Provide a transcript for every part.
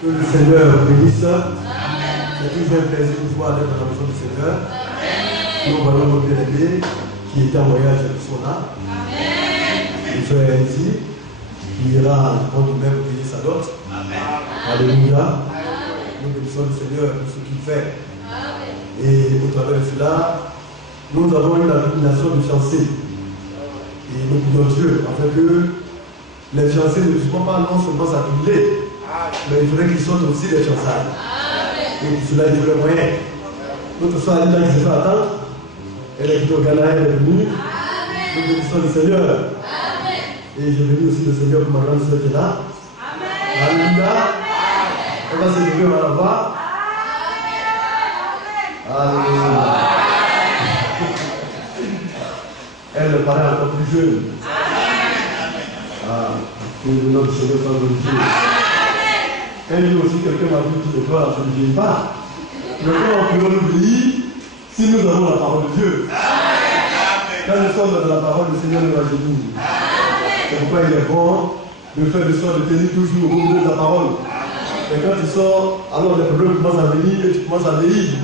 Que le Seigneur bénisse. C'est toujours un plaisir de pouvoir aller dans la maison du Seigneur. Nous voyons nos bien-aimés qui étaient en voyage qui sont là. Le frère Enzi, qui ira répondre même bénir sa dot. Alléluia. Nous bénissons le Seigneur pour ce qu'il fait. Et au travers de cela, nous avons eu la nomination de fiancés. Et nous prions Dieu afin que les fiancés ne soient pas non seulement s'accumuler, mais il faudrait qu'ils sortent aussi des fiançailles. Et pour cela, il faudrait moyen. Notre soeur Alida qui s'est fait attendre, elle est au Ghana, elle est venue. Nous bénissons le Seigneur. Et je bénis aussi le Seigneur pour ma grande soeur qui est là. Alléluia. Elle va se lever, on va la voir. Alléluia. Elle paraît encore plus jeune. Que notre Seigneur soit glorifié. Un jour aussi, quelqu'un m'a dit que le corps ne vieillit pas. Le corps, on peut l'oublier si nous avons la parole de Dieu. Quand nous sommes dans la parole, le Seigneur nous rajeunit. C'est pourquoi il est bon de faire le soin de tenir toujours au milieu de la parole. Et quand tu sors, alors les problèmes commencent à venir et tu commences à vieillir.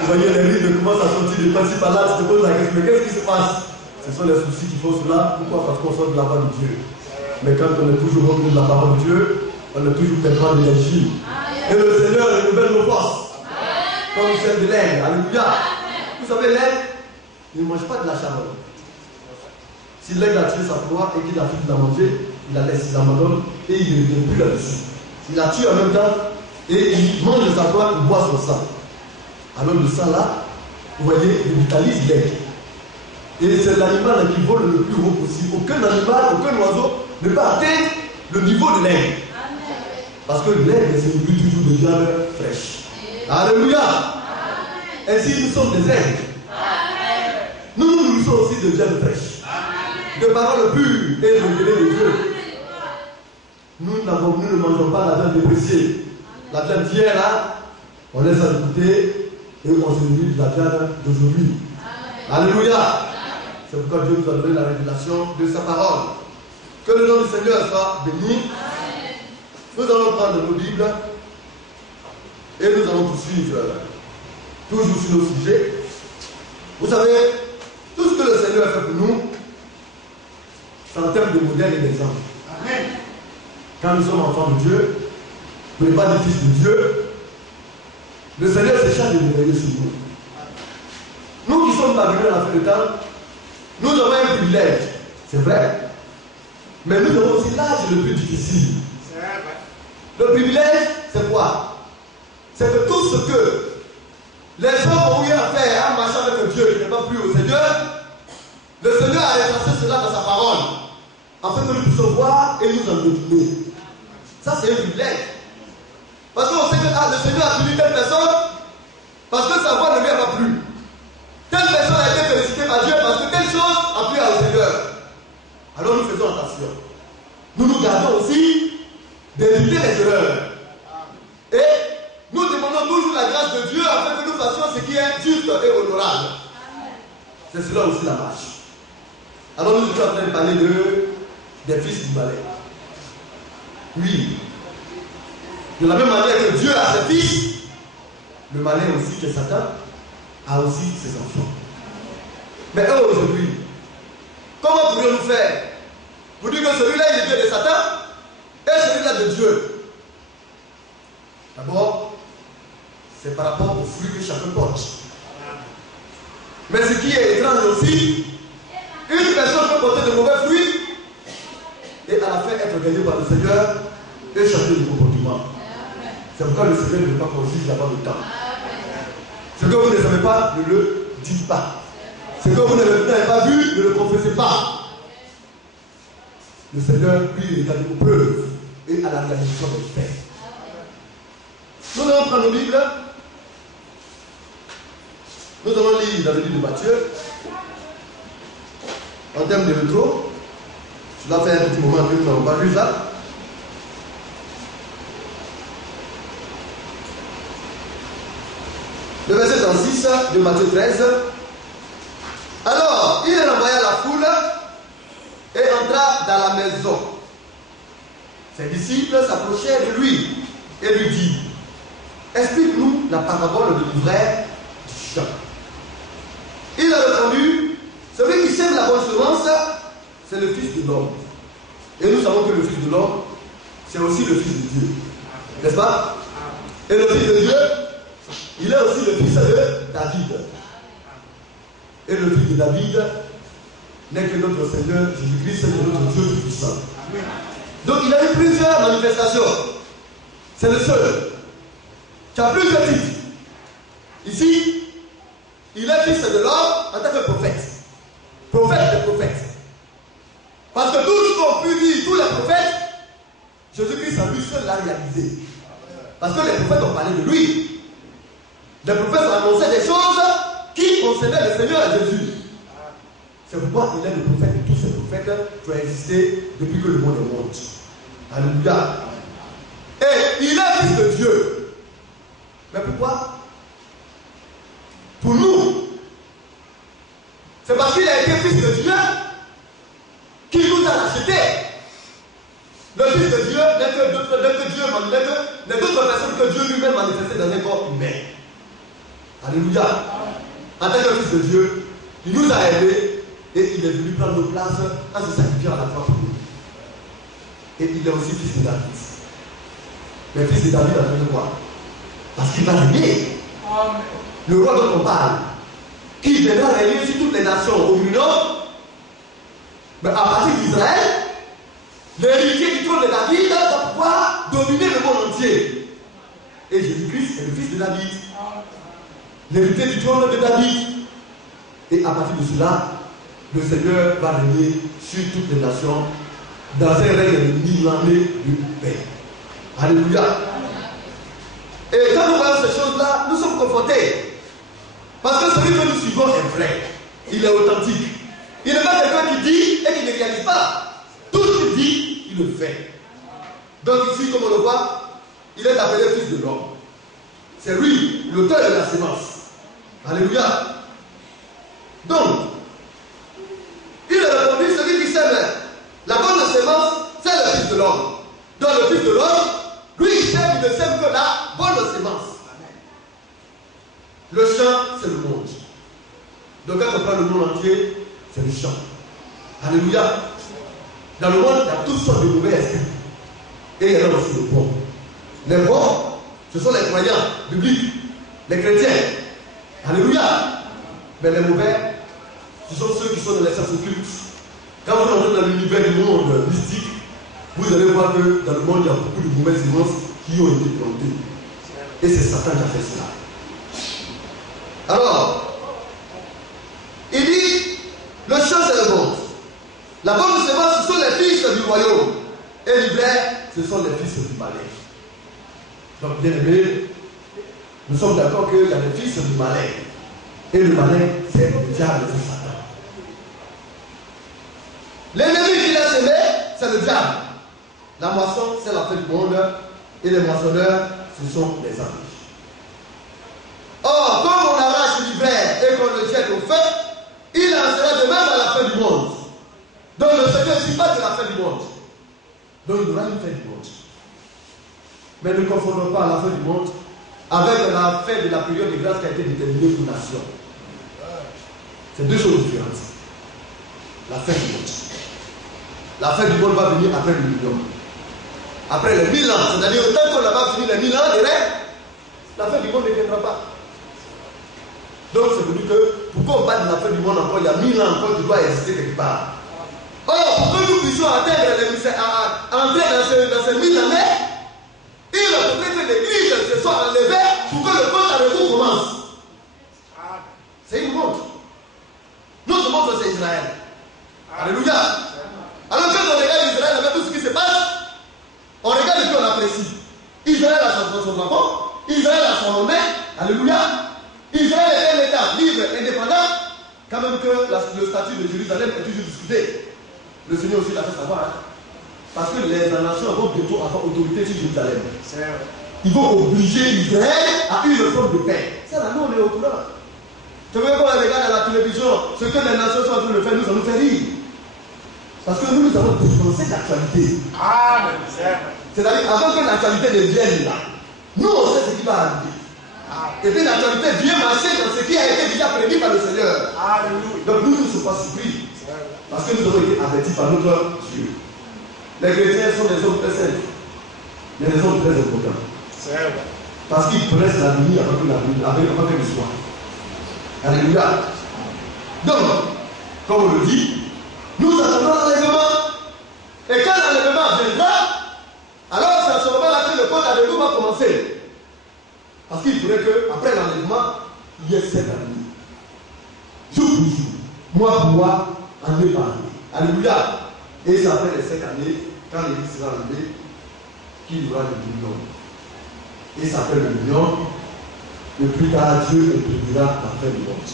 Vous voyez, les rides commencent à sortir de par-ci par-là, tu te poses la question, mais qu'est-ce qui se passe? Ce sont les soucis qui font cela. Pourquoi? Parce qu'on sort de la voix de Dieu. Mais quand on est toujours au milieu de la parole de Dieu, on est toujours pétrant de l'énergie. Et le Seigneur renouvelle nos forces. Comme celle de l'aigle. Alléluia. Vous savez, l'aigle, il ne mange pas de la charogne. Si l'aigle a tué sa proie et qu'il a fini de la manger, il la laisse, il l'abandonne et il ne revient plus là-dessus. Il la tue en même temps et il mange sa proie, il boit son sang. Alors le sang là, vous voyez, il vitalise l'aigle. Et c'est l'animal qui vole le plus haut possible. Aucun animal, aucun oiseau ne peut atteindre le niveau de l'aigle. Parce que l'aigle, c'est une but toujours de viande fraîche. Alléluia. Ainsi, nous sommes des aigles. Nous sommes aussi de viande fraîche. De paroles pures et révélées de Dieu. Nous ne mangeons pas la viande dépréciée. La viande d'hier, là, on laisse à côté et on se nourrit de la viande d'aujourd'hui. Alléluia. C'est pourquoi Dieu nous a donné la révélation de sa parole. Que le nom du Seigneur soit béni. Nous allons prendre nos Bibles et nous allons poursuivre toujours sur nos sujets. Vous savez, tout ce que le Seigneur a fait pour nous, c'est en termes de modèle et d'exemple. Amen. Quand nous sommes enfants de Dieu, nous ne sommes pas des fils de Dieu, le Seigneur se charge de nous veiller sur nous. Nous qui sommes parvenus à la fin du temps, nous avons un privilège, c'est vrai, mais nous avons aussi l'âge le plus difficile. Le privilège, c'est quoi? C'est que tout ce que les hommes ont eu à faire en marchant avec Dieu qui n'est pas plus au Seigneur, le Seigneur a effacé cela dans sa parole, afin que nous puissions voir et nous en détourner. Ça, c'est un privilège. Parce qu'on sait que le Seigneur a puni telle personne parce que sa voix ne lui a pas plu. Telle personne a été félicitée par Dieu parce que telle chose a plu au Seigneur. Alors nous faisons attention. Nous nous gardons aussi d'éviter les erreurs. Et nous demandons toujours la grâce de Dieu afin que nous fassions ce qui est juste et honorable. C'est cela aussi la marche. Alors nous sommes en train de parler des fils du malin. Oui. De la même manière que Dieu a ses fils, le malin aussi que Satan a aussi ses enfants. Mais eux aujourd'hui, comment pourrions-nous faire pour dire que celui-là est le Dieu de Satan et celui-là de Dieu? D'abord, c'est par rapport aux fruits que chacun porte. Mais ce qui est étrange aussi, une personne peut porter de mauvais fruits et à la fin être gagnée par le Seigneur et changer de comportement. C'est pourquoi le Seigneur ne veut pas qu'on juge là-bas le temps. Ce que vous ne savez pas, ne le dites pas. Ce que vous n'avez pas vu, ne le confessez pas. Le Seigneur, lui, il est allé aux preuves et à la réalisation des faits. Nous allons prendre nos Bibles. Nous allons lire dans le livre de Matthieu. En termes de rétro, cela fait un petit moment que nous n'avons pas vu ça. Le verset 36 de Matthieu 13. Alors, il renvoya la foule et entra dans la maison. Ses disciples s'approchaient de lui et lui dit, explique-nous la parabole de l'ivraie du champ. Il a répondu, celui qui sème la bonne semence, c'est le Fils de l'homme. Et nous savons que le Fils de l'homme, c'est aussi le Fils de Dieu. N'est-ce pas? Et le Fils de Dieu, il est aussi le Fils de David. Et le Fils de David n'est que notre Seigneur Jésus-Christ, c'est notre Dieu tout-puissant. Donc il a eu plusieurs manifestations. C'est le seul qui a plusieurs titres. Ici, il est Fils de l'homme en tant que prophète. Prophète des prophètes. Parce que tout ce qu'ont pu dire tous les prophètes, Jésus-Christ en lui seul l'a réalisé. Parce que les prophètes ont parlé de lui. Les prophètes ont annoncé des choses qui concernaient le Seigneur Jésus. C'est pourquoi il est le prophète de tous ces prophètes qui ont existé depuis que le monde est monde. Alléluia. Et il est Fils de Dieu. Mais pourquoi? Pour nous, c'est parce qu'il a été Fils de Dieu qu'il nous a rachetés. Le Fils de Dieu n'est que d'autres personnes que Dieu lui-même manifesté dans un corps humain. Alléluia. En tant que Fils de Dieu, il nous a aidés et il est venu prendre nos places en se sacrifiant à la croix pour nous. Et il est aussi Fils de David. Mais Fils de David a fait quoi? Parce qu'il va régner. Le roi dont on parle, qui viendra régner sur toutes les nations au Nord, mais à partir d'Israël, l'héritier du trône de David va pouvoir dominer le monde entier. Et Jésus-Christ est le Fils de David. L'héritier du trône de David. Et à partir de cela, le Seigneur va régner sur toutes les nations dans un règne de 1000 années de paix. Alléluia. Et quand nous voyons ces choses-là, nous sommes confortés. Parce que celui que nous suivons est vrai. Il est authentique. Il n'est pas quelqu'un qui dit et qui ne réalise pas. Tout ce qu'il dit, il le fait. Donc ici, comme on le voit, il est appelé Fils de l'homme. C'est lui, l'auteur de la sémence. Alléluia. Donc, il a répondu, celui qui sème la bonne sémence, c'est le Fils de l'homme. Donc le Fils de l'homme, lui, il sème, il ne sème que la bonne sémence. Le champ, c'est le monde. Donc quand on prend le monde entier, c'est le champ. Alléluia. Dans le monde, il y a toutes sortes de mauvais esprits. Et il y en a aussi de bons. Les bons, ce sont les croyants bibliques, les chrétiens. Alléluia. Mais les mauvais, ce sont ceux qui sont dans les sciences occultes. Quand vous entrez dans l'univers du monde mystique, vous allez voir que dans le monde, il y a beaucoup de mauvaises semences qui ont été plantées. Et c'est Satan qui a fait cela. Alors, il dit, le champ c'est le monde. La bonne semence, ce sont les fils du royaume. Et l'ivraie, ce sont les fils du malin. Donc, bien aimé, nous sommes d'accord qu'il y a des fils du malin. Et le malin, c'est le diable, c'est Satan. L'ennemi qui l'a semé, c'est le diable. La moisson, c'est la fin du monde. Et les moissonneurs, ce sont les anges. Or, comme on arrache l'ivraie et qu'on le jette au feu, il en sera de même à la fin du monde. Donc le Seigneur ne dit pas de la fin du monde. Donc il y aura une fin du monde. Mais ne confondons pas la fin du monde avec la fin de la période de grâce qui a été déterminée pour la nation. C'est deux choses différentes. La fin du monde. La fin du monde va venir après le millénaire. Après les 1000 ans, c'est-à-dire autant qu'on n'a pas fini les 1000 ans de règne, la fin du monde ne viendra pas. Donc c'est venu que, pourquoi on parle de la fin du monde encore, il y a 1000 ans encore qui doit exister quelque part. Or, pour que nous puissions atteindre entrer dans ces 1000 années, il faudrait que l'église se soit enlevée pour que le monde à retour commence. C'est une montre. Notre montre, c'est Israël. Alléluia. Alors quand on regarde Israël avec tout ce qui se passe, on regarde et puis on apprécie. Israël a son drapeau, Israël a son nom. Alléluia. Israël est un État libre, indépendant, quand même que le statut de Jérusalem est toujours discuté. Le Seigneur aussi l'a fait savoir. Hein? Parce que les nations vont bientôt avoir autorité sur Jérusalem. Ils vont obliger Israël à une forme de paix. Ça, là, nous, on est au courant. Tu veux qu'on regarde à la télévision ce que les nations sont en train de faire, nous, ça nous fait rire. Parce que nous avons dépensé l'actualité. C'est-à-dire, avant que l'actualité ne vienne là, Nous, on sait ce qui va arriver. Et puis l'actualité vient marcher dans ce qui a été déjà prédit par le Seigneur. Donc nous ne sommes pas surpris. Parce que nous avons été avertis par notre Dieu. Les chrétiens sont des hommes très simples. Mais des hommes très importants. Parce qu'ils pressent la nuit avant que le soir. Alléluia. Donc, comme on le dit, nous attendons l'enlèvement. Et quand l'enlèvement viendra, alors c'est à ce moment-là que le code avec nous va commencer. Parce qu'il faudrait qu'après l'enlèvement, il y ait 7 années. Jour pour jour, mois pour mois, année par année. Alléluia. Et c'est après les 5 années, quand l'Église sera enlevée, qu'il y aura le million. Et ça s'appelle le million. Le plus tard, Dieu introduira la fin du monde.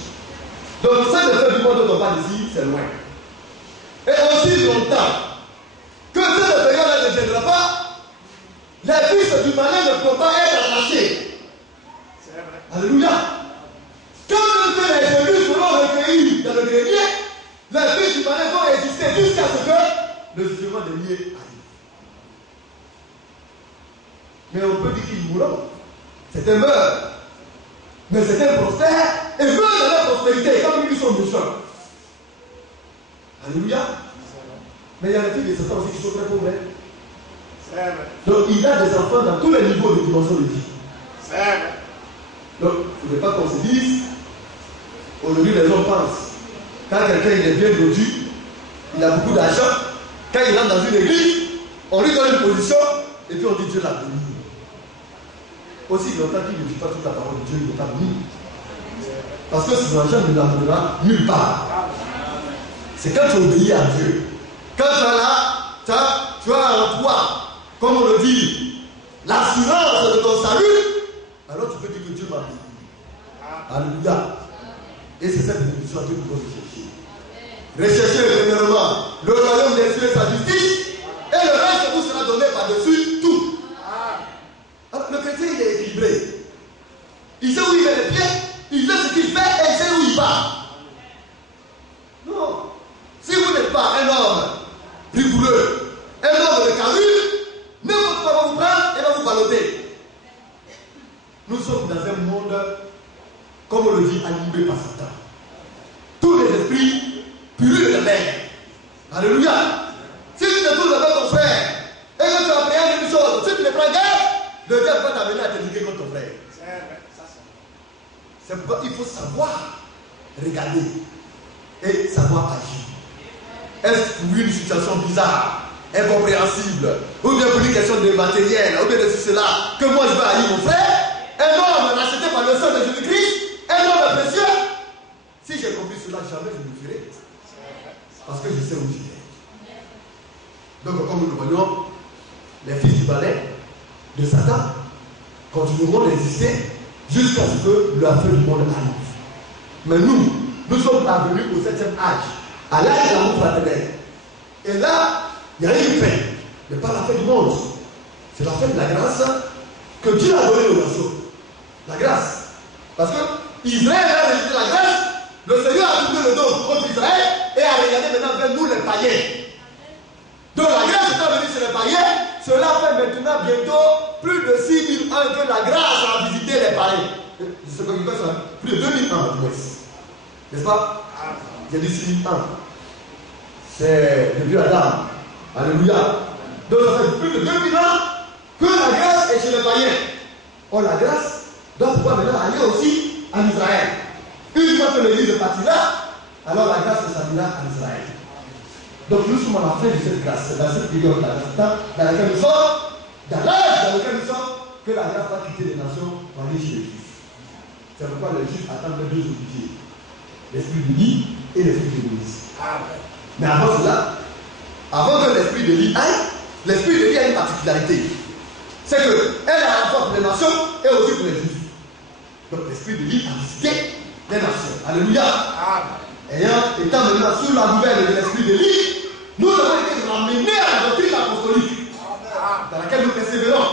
Donc, ça, le fin du monde dont on parle ici, c'est loin. Et aussi longtemps que cette période ne viendra pas, les fils du malin ne pourront pas être arrachés. Alléluia. Quand les élus seront recueillis dans le grenier, les fils du malin vont exister jusqu'à ce que le jugement des liés arrive. Mais on peut dire qu'ils mourront. Certains meurent. Mais certains prospèrent et meurent dans leur prospérité comme ils sont méchants. Alléluia. Mais il y a des filles et des enfants aussi qui sont très pauvres. Donc il y a des enfants dans tous les niveaux de dimension de vie. Donc il ne faut pas qu'on se dise, aujourd'hui les hommes pensent, quand quelqu'un est bien dodu, il a beaucoup d'argent, quand il rentre dans une église, on lui donne une position et puis on dit Dieu l'a béni. Aussi longtemps qu'il ne dit pas toute la parole de Dieu, il n'est pas béni. Parce que son argent ne l'amènera nulle part. C'est quand tu obéis à Dieu. Quand tu es là, tu as en toi, comme on le dit, l'assurance de ton salut, alors tu peux dire que Dieu m'a béni. Alléluia. Et c'est cette bénédiction que nous devons rechercher. Recherchez premièrement le royaume des cieux et sa justice, et le reste vous sera donné par-dessus tout. Alors, le chrétien, il est équilibré. Il sait où il met les pieds, il sait ce qu'il fait et il sait où il va. Non. Si vous n'êtes pas un homme rigoureux, un homme de carrure, n'importe quoi va vous prendre et va vous balloter. Nous sommes dans un monde, comme on le dit, animé par Satan. Tous les esprits purus de la mer. Alléluia. Si tu te trouves avec ton frère et que tu as appris une chose, si tu ne prends garde, le diable va t'amener à te liguer contre ton frère. C'est pourquoi il faut savoir regarder et savoir agir. Est-ce pour une situation bizarre, incompréhensible, ou bien pour une question de matériel, ou bien de cela, que moi je vais haïr mon frère, un homme racheté par le sang de Jésus-Christ, un homme précieux? Si j'ai compris cela, jamais je me ferai. Parce que je sais où je vais. Donc, comme nous le voyons, les fils du balai de Satan continueront d'exister jusqu'à ce que la fin du monde arrive. Mais nous sommes parvenus au 7e âge, à l'âge de l'amour fraternel. Et là, il y a une fin, mais pas la fin du monde. C'est la fin de la grâce que Dieu a donnée aux nations. La grâce. Parce que Israël a rejeté la grâce, le Seigneur a tourné le dos contre Israël et a regardé maintenant vers nous les païens. Donc la grâce est venue chez les païens, cela fait maintenant bientôt plus de 6000 ans que la grâce a visité les païens. C'est quoi qui fait ça? Plus de 2000 ans, n'est-ce pas? J'ai dit 6000 ans. C'est depuis Adam. Alléluia. Donc ça fait plus de 2000 ans que la grâce est chez les païens. Or la grâce doit pouvoir maintenant aller aussi en Israël. Une fois que l'Église est partie là, alors la grâce s'établira en Israël. Donc nous sommes à la fin de cette grâce. C'est dans cette période dans laquelle nous sommes, dans l'âge dans lequel nous sommes, que la grâce va quitter les nations pour aller chez les Juifs. C'est pourquoi les Juifs attendent les deux officiers, l'esprit de Lie et l'esprit de Moïse. Mais avant cela, avant que l'esprit de Lie aille, l'esprit de Lie a une particularité. C'est qu'elle a à la fois pour les nations et aussi pour les Juifs. Donc l'esprit de Lie a visité les nations. Alléluia. Étant maintenant sous la nouvelle de l'esprit de Lie, nous avons été ramenés à la doctrine apostolique dans laquelle nous persévérons.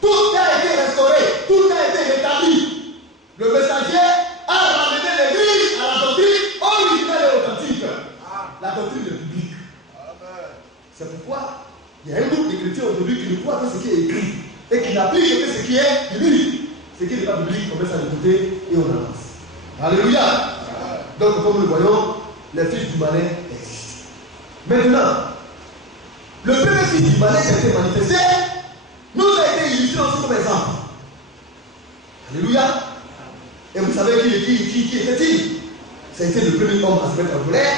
Tout a été restauré, tout a été rétabli. Le messager a ramené l'Église à la doctrine originale et authentique, la doctrine biblique. C'est pourquoi il y a un groupe de chrétiens aujourd'hui qui ne croient que ce qui est écrit et qui n'applique que ce qui est biblique. Ce qui n'est pas biblique, on met ça de côté et on avance. Alléluia. Donc, comme nous le voyons, les fils du malin existent. Maintenant, le premier fils du malin qui a été manifesté nous a été illustré aussi comme exemple. Alléluia. Et vous savez qui était-il? Ça a été le premier homme à se mettre en colère,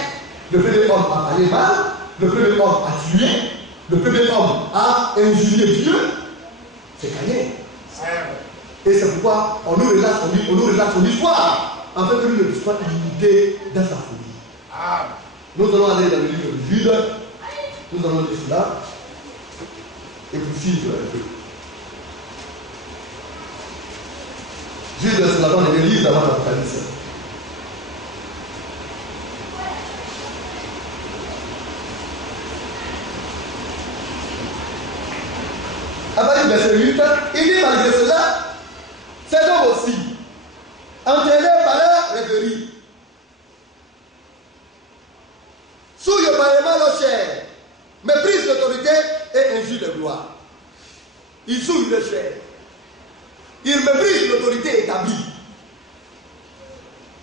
le premier homme à parler mal, le premier homme à tuer, le premier homme à injurier Dieu. C'est Caïn. Et c'est pourquoi on nous relate son histoire, afin que lui ne puisse pas imiter dans sa folie. Nous allons aller dans le livre de Jude, nous allons lire cela, et vous suivre un peu. Jude, c'est là-bas dans les livres d'avant l'Apocalypse. À partir du verset 8, il dit malgré cela, c'est donc aussi, entraîné par la rêverie, souille par leur chair, méprise l'autorité et injure de gloire. Il souille le chair. Il méprise l'autorité établie.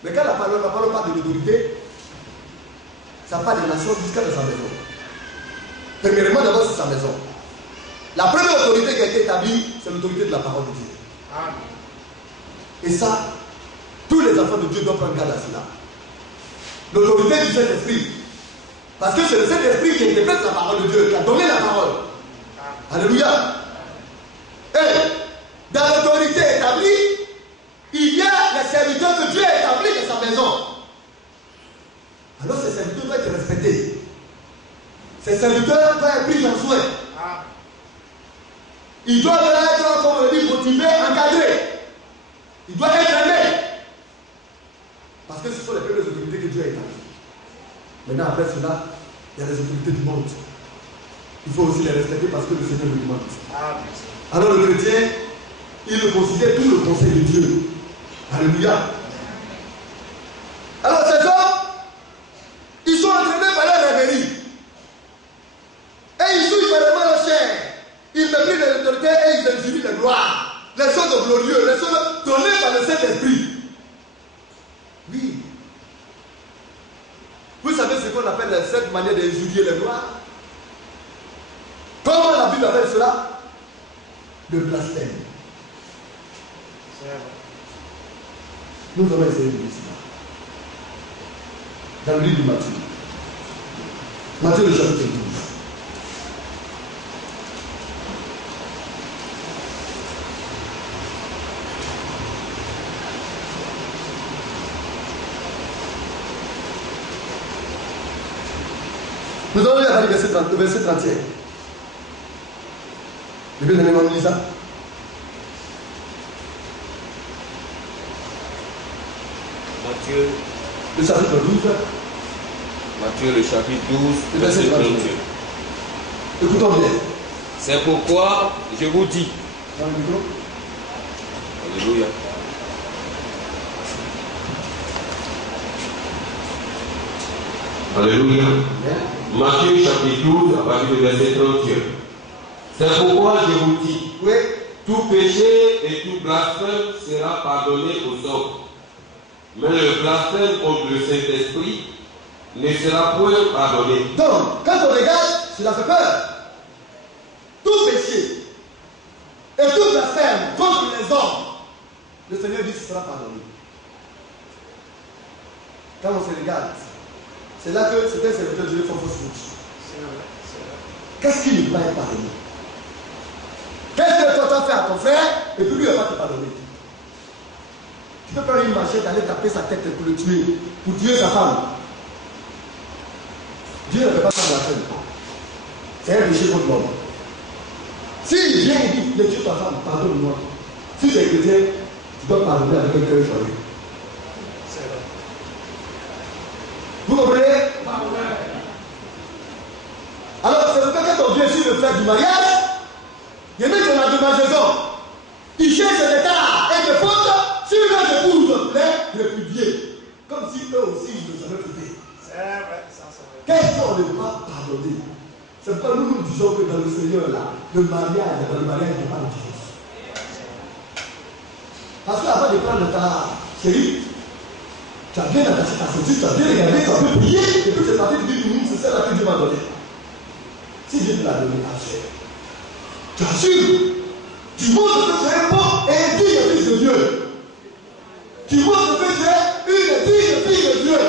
Mais quand la parole ne parle pas de l'autorité, ça parle des nations jusqu'à de sa maison. Premièrement, d'abord, c'est sa maison. La première autorité qui a été établie, c'est l'autorité de la parole de Dieu. Amen. Et ça, tous les enfants de Dieu doivent prendre garde à cela. L'autorité du Saint-Esprit. Parce que c'est le Saint-Esprit qui interprète la parole de Dieu, qui a donné la parole. Amen. Alléluia. Et dans l'autorité établie, il y a les serviteurs que Dieu a établis dans sa maison. Alors ces serviteurs doivent être respectés. Ces serviteurs doivent être pris en soin. Amen. Ils doivent être, comme on dit, motivés, encadrés. Ils doivent être aimés. Parce que ce sont les premières autorités que Dieu a établies. Maintenant, après cela, il y a les autorités du monde. Il faut aussi les respecter parce que le Seigneur le demande. Alors le chrétien, il considère tout le conseil de Dieu. Alléluia. Alors ces hommes, ils sont entraînés par la rêverie. Et ils souillent vraiment leur chair. Ils méprisent les autorités et ils injurient les gloires. Les choses glorieuses, les choses données par le Saint-Esprit. Oui. Vous savez ce qu'on appelle cette manière d'injurier les gloires? Comment la Bible appelle cela? Le blasphème. Nous allons essayer de lire cela. Dans le livre de Matthieu. Matthieu le chapitre 12. Nous allons lire à verset 31. Le bien aimé, on lit ça. Matthieu, le chapitre 12. Matthieu, le chapitre 12, le verset 31. Écoutons bien. C'est pourquoi je vous dis. Dans le micro. Alléluia. Alléluia. Matthieu chapitre 12, à partir du verset 31. C'est pourquoi je vous dis, oui, tout péché et tout blasphème sera pardonné aux hommes. Mais le blasphème contre le Saint-Esprit ne sera point pardonné. Donc, quand on regarde, cela fait peur. Tout péché et tout blasphème contre les hommes, le Seigneur dit que ce sera pardonné. Quand on se regarde, c'est là que certains serviteurs de Dieu font fausse route. Qu'est-ce qui ne peut pas être pardonné? Qu'est-ce que toi tu as fait à ton frère et puis lui il ne va pas te pardonner? Tu peux prendre une machette, aller taper sa tête pour le tuer, pour tuer sa femme. Dieu ne fait pas ça de la peine. C'est un péché contre l'homme. S'il vient et dit, ne tue ta femme, pardonne-moi. Si tu es chrétien, tu dois pardonner avec un cœur joyeux. Vous comprenez? Alors, c'est pourquoi quand on vient sur le fait du mariage, il y a même qu'on a démangeaison. Il cherche des états et des fautes sur leurs épouses, les répudier. Comme si eux aussi, ils ne savaient pas. C'est vrai, ça, c'est vrai. Qu'est-ce qu'on ne peut pas pardonner? C'est pourquoi nous disons que dans le Seigneur, là, le mariage n'est pas le divorce. Parce qu'avant de prendre ta chérie, tu as bien attaché ta ceinture, tu as bien regardé, tu as bien prié, et puis c'est parti de dire c'est celle-là que Dieu m'a donné. Si Dieu te l'a donné à faire, tu assures, tu montres que tu es bon et digne fils de Dieu. Tu montres que tu es une digne fille de Dieu.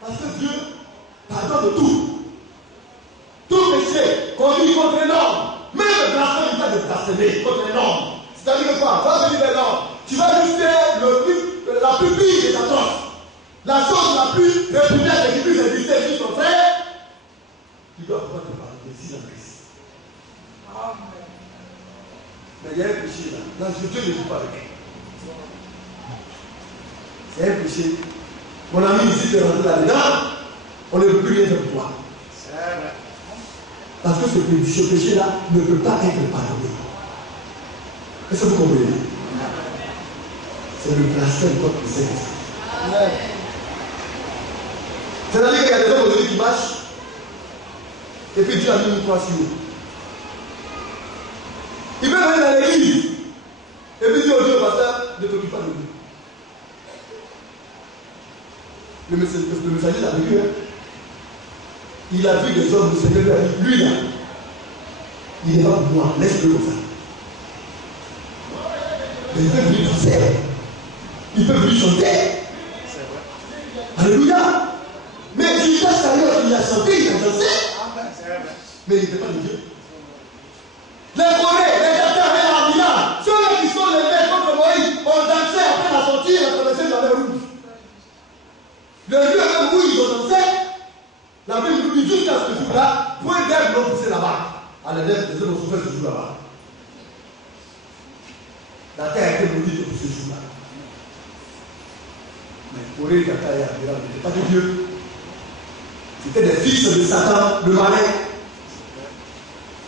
Parce que Dieu pardonne de tout. Tout péché conduit contre les normes. Même le blasphème, il va de blasphémer contre les normes. C'est-à-dire que quoi? Va venir les normes. Tu vas juste faire la plus pire des atroces. La chose la plus répugnante qui puisse exister sur ton frère. Tu dois pouvoir te pardonner si dans Christ. Amen. Mais il y a un péché là. Là, Dieu ne joue pas avec. C'est un péché. Mon ami, ici, tu es rentré là-dedans, on ne peut plus rien faire pour toi. Parce que ce péché-là ne peut pas être pardonné. Est-ce que vous comprenez? C'est le blasphème contre le Saint-Esprit. C'est-à-dire qu'il y a des gens aujourd'hui qui marchent, et puis Dieu a mis une croix sur eux. Ils peuvent aller dans l'église, et puis dire au Dieu, pasteur, ne t'occupe pas de nous. Le messager l'a vécu, hein. Il a vu des hommes, le Seigneur lui a dit, lui là, il n'est pas pour moi, laisse-le comme ça. Mais il peut venir danser, il peut venir chanter. Alléluia. Mais Judas d'ailleurs, il a chanté, il a dansé. Mais il n'était pas de Dieu. Les Corées, les Tatars, les Arabes, ceux-là qui sont les maîtres contre Moïse, ont dansé après la sortie et la traversée de la mer Rouge. Le lieu même où ils ont dansé, la Bible nous dit jusqu'à ce jour-là, point d'herbe l'ont poussé là-bas. À la dette, les hommes ont souffert ce jour là-bas. La terre a été maudite pour ce jour-là. Mais Corée, Tata et Abira n'étaient pas de Dieu. C'était des fils de Satan, le malin.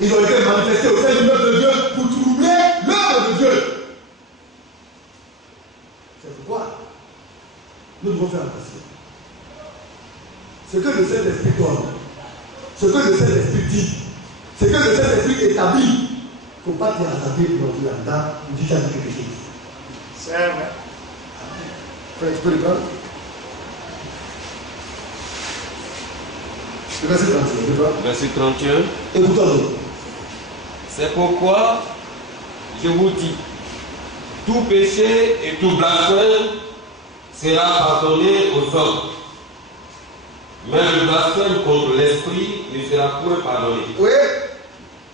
Ils ont été manifestés au sein du peuple de Dieu pour troubler l'œuvre de Dieu. C'est pourquoi nous devons faire attention. Ce que le Saint-Esprit donne, ce que le Saint-Esprit dit, ce que le Saint-Esprit établit, il ne faut pas te hasarder pour entrer là-dedans ou dire quelque chose. C'est vrai. Frère, tu peux le prendre? Le verset 31. Verset 31. Écoutons-nous. C'est pourquoi je vous dis, tout péché et tout blasphème sera pardonné aux hommes. Mais le blasphème contre l'esprit ne sera point pardonné. Oui.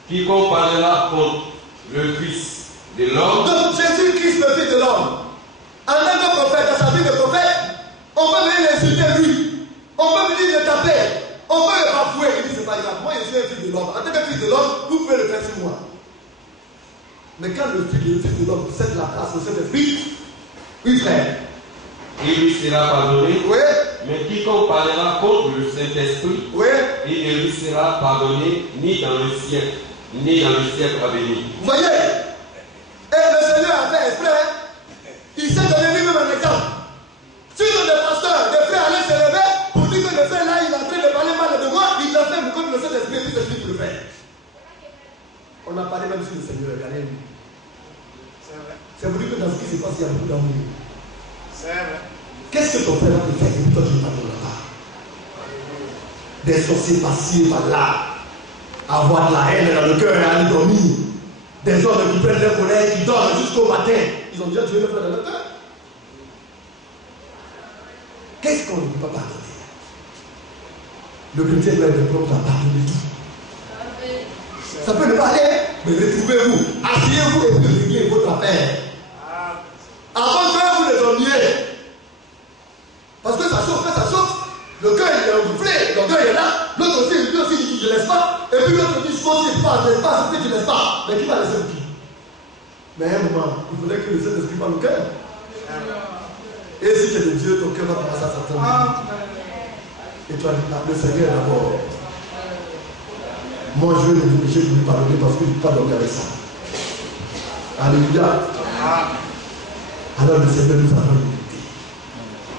Quiconque parlera contre le Fils de l'homme. Donc Jésus-Christ, le Fils de l'homme, en tant que prophète, dans sa vie de prophète, on peut venir l'insulter lui. On peut venir le taper. On peut le bafouer. Il dit c'est pas grave. Moi je suis un fils de l'homme. En tant que fils de l'homme, vous pouvez le faire sur moi. Mais quand le fils de l'homme cède la place au Saint-Esprit, oui frère. Il lui sera pardonné. Oui. Mais quiconque parlera contre le Saint-Esprit, oui, il ne lui sera pardonné ni dans le siècle, ni dans le siècle à venir. Vous voyez? Et le Seigneur a fait exprès. Il s'est donné lui-même un exemple. Si des pasteurs, des frères allaient se lever pour dire que le frère là, il est en train de parler mal de moi, il l'a fait contre le Saint-Esprit et puis c'est lui qui le fait. On a parlé même sur le Seigneur, regardez. C'est pour dire que dans ce qui se passe, il y a beaucoup d'amour. C'est vrai. Qu'est-ce que ton frère va te faire et toi tu ne pardonnes pas? Des sorciers passés par là, avoir de la haine dans le cœur et aller dormir. Des hommes qui prennent leur colère, qui dorment jusqu'au matin. Ils ont déjà tué le frère dans leur cœur. Qu'est-ce qu'on ne peut pas pardonner? Le chrétien doit être propre à pardonner tout. Ça peut ne pas aller, mais retrouvez-vous, asseyez-vous et puis réglez votre affaire. Avant que vous ne dormiez. Parce que ça chauffe, quand ça chauffe, le cœur il est enflé, l'orgueil est là, l'autre aussi, lui aussi il dit je laisse pas, et puis l'autre dit je laisse pas, je laisse pas. Mais qui va laisser qui? Mais à un moment, il faudrait que le Saint-Esprit parle au cœur. Et si tu es de Dieu, ton cœur va commencer à s'entendre. Et tu vas dire, le Seigneur d'abord. Moi je vais lui pardonner parce que je ne peux pas dormir avec ça. Alléluia. Alors le Seigneur nous a donné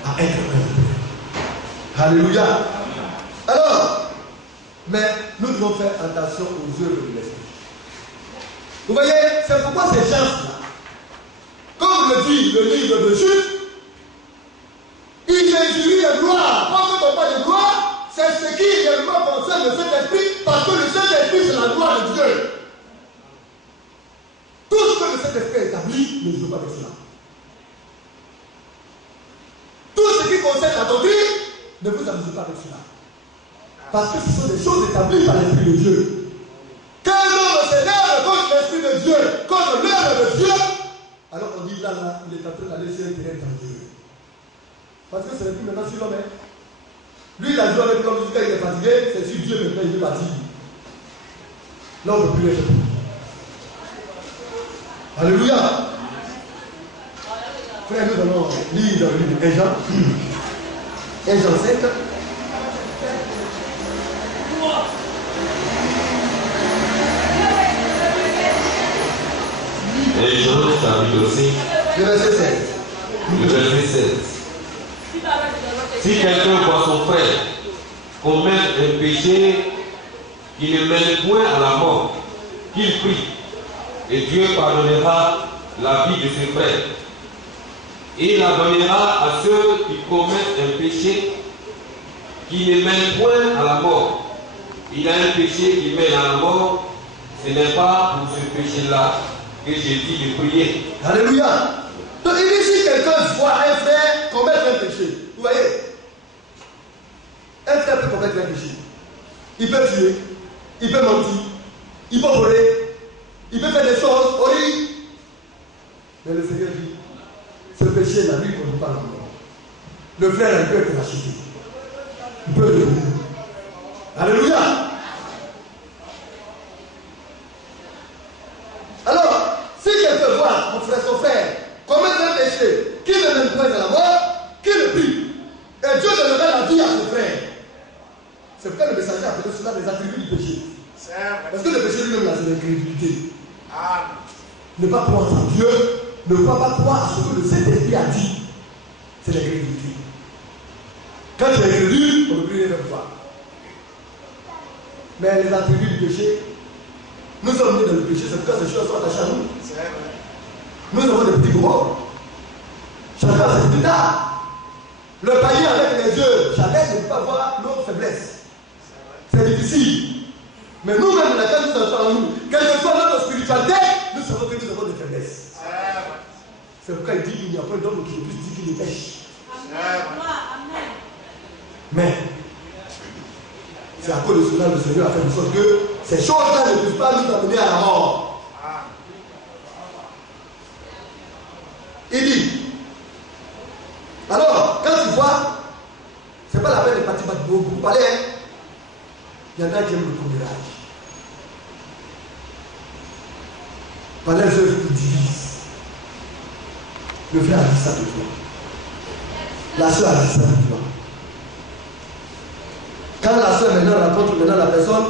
à être un. Alléluia. Alors, mais nous devons faire attention aux œuvres de l'esprit. Vous voyez, c'est pourquoi ces gens-là, dit le livre de Jude, il injurie de gloire. Quand on parle de gloire, c'est ce qui réellement concerne le Saint-Esprit, parce que le Saint-Esprit, c'est la gloire de Dieu. Tout ce que le Saint-Esprit établit ne joue pas avec cela. Tout ce qui concerne la doctrine ne vous amusez pas avec cela. Parce que ce sont des choses établies par l'Esprit de Dieu. Quand l'homme s'élève contre l'Esprit de Dieu, contre l'œuvre de Dieu, alors on dit là, il est en train d'aller sur un terrain dangereux. Parce que ce n'est plus maintenant sur l'homme. Lui, il a joué avec l'homme jusqu'à il est fatigué, c'est sur Dieu maintenant il est fatigué. Là, on ne peut plus être. Alléluia. Frère, nous allons lire dans le livre de 1 Jean. 1 Jean 5. Et Jean chapitre 5, Le verset 16. le verset 16. Si quelqu'un voit son frère commettre un péché qui ne mène point à la mort, qu'il prie, et Dieu pardonnera la vie de ses frères. Et il la donnera à ceux qui commettent un péché qui ne mène point à la mort. Il a un péché qui mène à la mort, ce n'est pas pour ce péché-là que j'ai dit de prier. Alléluia. Donc il dit si quelqu'un voit un frère commettre un péché, vous voyez, un frère peut commettre un péché. Il peut tuer, il peut mentir, il peut voler, il peut faire des choses horribles. Mais le Seigneur dit, ce péché-là, lui, ne conduit pas à la mort. Le frère, il peut être racheté. Il peut le dire. Alléluia. Alors, si quelqu'un voit son frère commettre un péché qui ne mène pas à la mort, qu'il le prie. Et Dieu donnera la vie à son frère. C'est pourquoi le messager a appelé cela des attributs du péché. Parce que le péché lui-même, là, c'est l'incrédulité. Ne pas croire en Dieu, ne pas croire à ce que le Saint-Esprit a dit. C'est l'incrédulité. Quand tu es incrédule, on ne peut plus rien faire pour toi. Mais les attributs du péché, nous sommes nés dans le péché, c'est pourquoi ces choses sont attachées à nous. Nous avons des petits gros. Chacun a ses petits tard. Le païen avec les yeux, jamais ne peut pas voir nos faiblesses. C'est difficile. Mais nous-mêmes, quand nous sommes en nous, quelle que soit notre spiritualité, nous savons que nous avons des faiblesses. C'est pourquoi il dit qu'il n'y a pas d'homme qui puisse dire qu'il est pêche. Mais, c'est à cause de cela que le Seigneur a fait en sorte que ces choses-là ne peuvent pas nous amener à la mort. Il dit, alors, quand tu vois, c'est pas la peine de partir beaucoup pour parler. Il y en a qui aiment le commérage. Par les œuvres qui divisent. Le frère a dit ça de toi. La soeur a dit ça de toi. Quand la soeur maintenant rencontre maintenant la personne,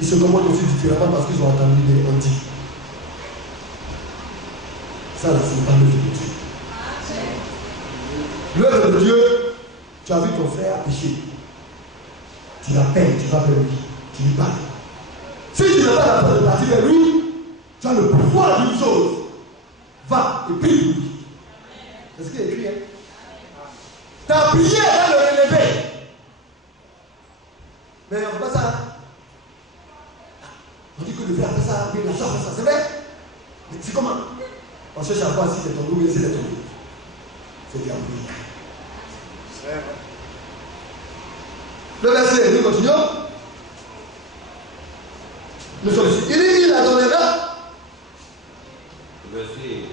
ils se comportent aussi différemment parce qu'ils ont entendu des on dit. Ça, là, c'est pas l'œuvre de Dieu. L'œuvre de Dieu, tu as vu ton frère pécher. Tu l'appelles, tu vas vers lui, tu lui parles. Si tu n'as pas la force de partir vers lui, tu as le pouvoir d'une chose. Va et prie lui. C'est ce qu'il est écrit. Hein? Ta prière va le relever. Mais on ne fait pas ça. On dit que le frère fait ça, mais la soeur fait ça. C'est vrai? Mais c'est comment? On cherche à voir si c'est ton goût, mais c'est ton goût. C'est bien prière. Le verset, nous continuons. Nous sommes ici. Il la donnera. Verset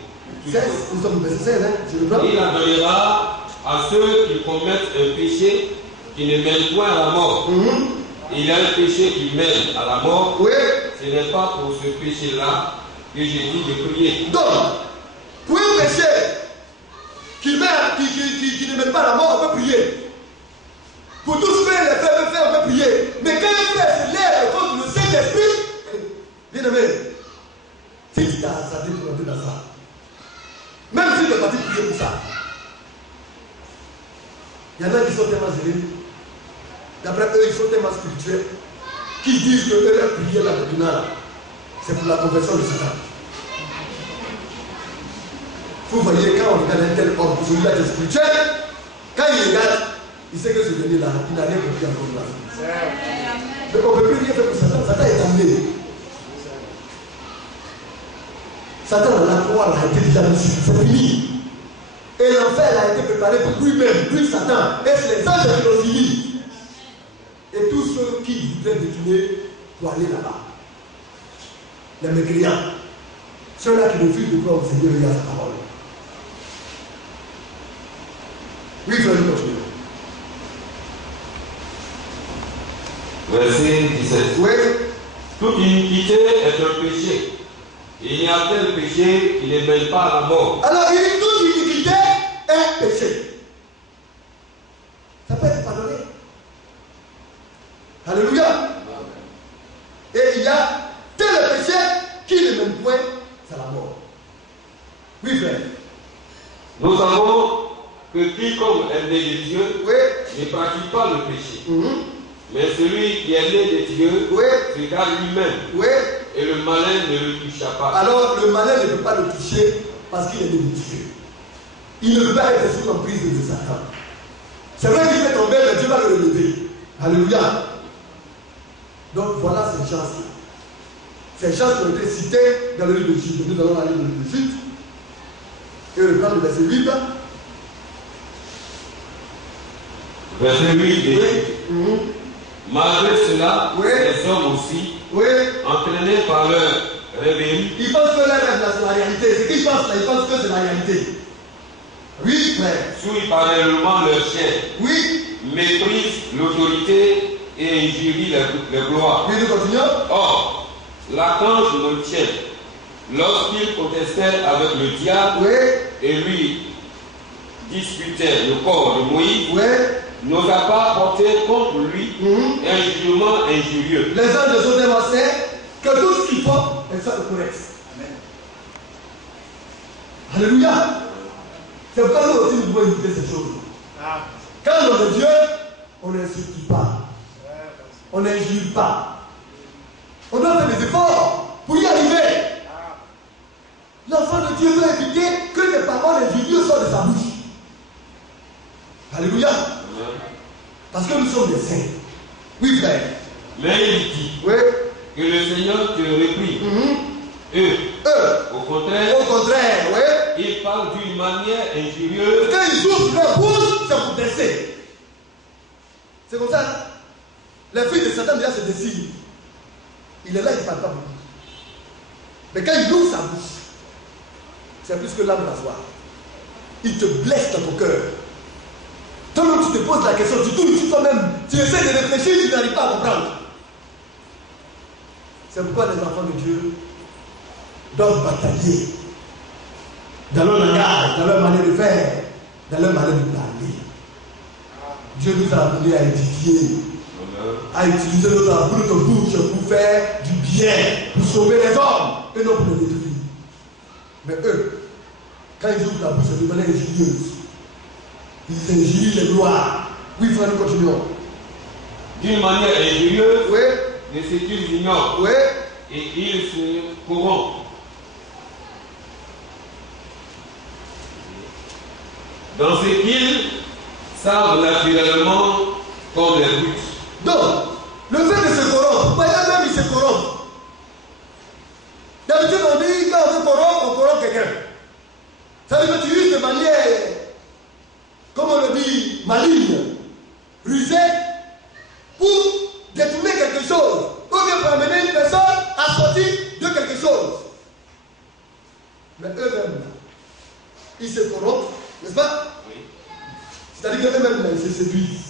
16, nous sommes au verset 16, hein, je le prends. Il la donnera à ceux qui commettent un péché qui ne mène point à la mort. Il y a un péché qui mène à la mort. Oui. Ce n'est pas pour ce péché-là que j'ai dit de prier. Donc, pour un péché qui ne mène pas à la mort, on peut prier. Pour tous ceux qui les faire, on peut prier. Mais quand un frère se lève contre le Saint-Esprit, bien aimé, si tu t'as hasardé pour entrer dans ça, même si tu es parti prier pour ça, il y en a qui sont tellement zélés, d'après eux, ils sont tellement spirituels, qui disent que eux, leur prière là, c'est pour la conversion de Satan. Vous voyez, quand on regarde un tel homme, celui-là qui est spirituel, quand il regarde, il sait que ce dernier-là, il n'a rien compris encore là. Mais on ne peut plus rien faire pour Satan. Satan est amené. Satan, la croix a été déjà mise. C'est fini. Et l'enfer a été préparé pour lui-même, lui Satan. Et c'est les anges qui l'ont fini. Et tous ceux qui voudraient détourner pour aller là-bas. Les mécréants. Ceux-là qui refusent de croire au Seigneur et à sa parole. Oui, frère, nous continuons. Verset 17. Oui. Toute iniquité est un péché. Il n'y a tel péché qui ne mène pas à la mort. Alors, il dit toute iniquité est péché. Ça peut être pardonné. Alléluia. Et il y a tel péché qui ne mène point à la mort. Oui, frère. Nous savons que quiconque est né de Dieu ne pratique pas le péché. Mais celui qui est né de Dieu regarde lui-même. Et le malin ne le toucha pas. Alors le malin ne peut pas le toucher parce qu'il est né de Dieu. Il ne peut pas être sous l'emprise de Satan. C'est vrai qu'il fait tomber, mais Dieu va le relever. Alléluia. Donc voilà ces chances-là. Ces chances qui ont été citées dans le livre de Jude. Nous allons aller dans le livre de Jude. Et reprendre le verset 8. Verset 8 dit, malgré cela, les hommes aussi, entraînés par leur rébellion, ils pensent que leur rêve, c'est la réalité. Ce qu'ils pensent là, ils pensent que c'est la réalité. Oui, frère. souillent parallèlement leur chair, méprisent l'autorité et injurient les gloires. Oui, nous continuons. Or, l'archange Michel, lorsqu'il protestait avec le diable et lui disputait le corps de Moïse, n'osa pas porter contre lui un jugement injurieux. Les anges sont démontrés que tout ce qu'ils font est ça de correct. Alléluia. C'est pourquoi nous aussi nous devons éviter ces choses. Quand on est Dieu, on n'insulte pas. On n'injure pas. On doit faire des efforts pour y arriver. L'enfant de Dieu doit éviter que les paroles injurieuses sortent de sa bouche. Alléluia. Parce que nous sommes des saints. Oui, frère. Mais il dit que le Seigneur te reprit. Eux, au contraire, ils parlent d'une manière injurieuse. Quand ils ouvrent leur bouche, c'est pour blesser. C'est comme ça. Les filles de Satan déjà se décident. Il est là, il ne parle pas beaucoup. Mais quand il ouvre sa bouche, c'est plus que l'âme rasoir. Il te blesse dans ton cœur. Toi-même, tu te poses la question, tu tournes sur toi-même, tu essaies de réfléchir, tu n'arrives pas à comprendre. C'est pourquoi les enfants de Dieu doivent batailler dans leur langage, dans leur manière de faire, dans leur manière de parler. Dieu nous a appelés à étudier, à utiliser notre bouche pour faire du bien, pour sauver les hommes, et non pour les détruire. Mais eux, quand ils ouvrent la bouche de manière injurieuse, ils injurient les gloires. Oui, frère, nous continuons. D'une manière injurieuse, de ce qu'ils ignorent. Et ils se corrompent. Dans ce qu'ils savent naturellement comme les brutes. Donc, le fait de se corrompre, voyez même ils se corrompent. D'habitude, on dit quand on se corrompt, on corrompt quelqu'un. Ça veut dire que tu uses de manière, comme on le dit, maligne, rusée, pour détourner quelque chose, ou bien pour amener une personne à sortir de quelque chose. Mais eux-mêmes, ils se corrompent, n'est-ce pas? C'est-à-dire qu'eux-mêmes, ils se séduisent.